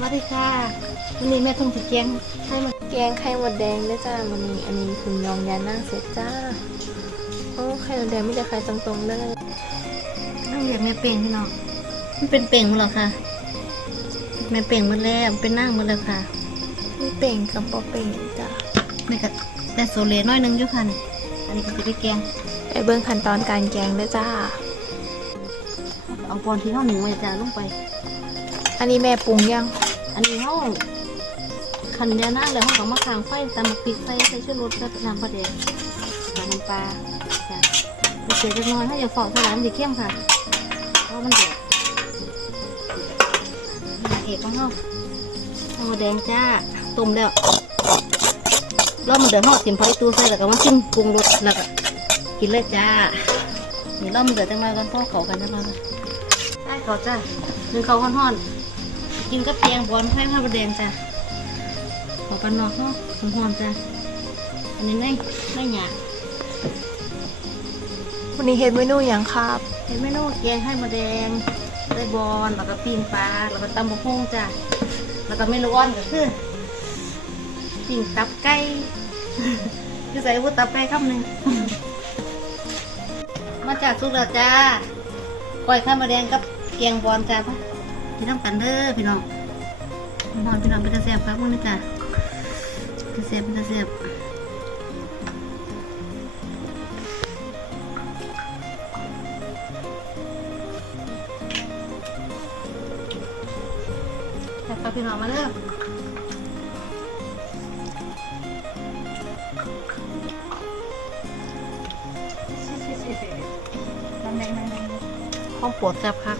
วัสดีค่ะวันนี้แม่ทุ่งสีแกงให้มาแกงไข่มดแดงด้วยจ้าวันนี้ อันนี้คุณยองยานั่งเสร็จจ้า โอ้ไข่มดแดงไม่ได้ไข่ตรงๆเลยนั่งเรียกแม่เป่งพี่น้องมันเป็นเป่งหมดหรอคะแม่เป่งหมดแล้วเป็นนั่งหมดแล้วค่ะมีเป่งกับปอเป่งจ้าแม่ก็แต่โซเลน้อยหนึงอยู่ค่ะนี่อันนี้ก็จะไปแกงไปเบิ่งขั้นตอนการแกงด้วยจ้า เอาปอนที่ห้าหนึ่งไว้จ้าลงไป อันนี้แม่ปรุงยัง อันนี้ห้องขันยาหน้าแล้วห้องของมะขามไฟตำมะพริกใส่ใส่ชูรสกับน้ำปลาแดงใสน้ำปลาจ้ะโอเคจักหน้อยถ้าอย่าฝอกสลายมันจะเข้มค่ะ เพราะมันเดือดนางเอกของเราข้าวแดงจ้าต้มแล้วรอบมันเดือดห่อจิ้มพอยตูใส่แล้วก็มาจิ้มปรุงรสแล้วก็กินเลยจ้านี่รอบมันเดือดจังเลยกันพ่อเขากันจังเลยได้เขาจ้าหนึ่งเขาห่อนๆ กินกับแกงบอลไข่ข้าวแดงจ้ะขอกันนอกเนาะหอมๆจ้ะอันนี้ไม่ไม่หยาบวันนี้เฮ็ดเมนูหยังครับเห็นไหมเนาะแกงไข่มดแดงไส้บอลแล้วก็ปิ้งปลาแล้วก็ตำบะฮุ่งจ้ะแล้วก็เมนูอ่อนก็คือปิ้งตับไก่คือใส่วุ้ตับไก่คำหนึ่งมาจากสุกแล้วจ้าก้อยไข่มดแดงกับแกงบอลจ้า พ่อพี่น้องกันเด้อพี่น้องนอนพี่น้องเป็นตาแซ่บครับพวกนี้จ้ะเป็นตาแซ่บเป็นตาแซ่บครับพี่น้องมาเริ่มข้องปวดแซ่บครับ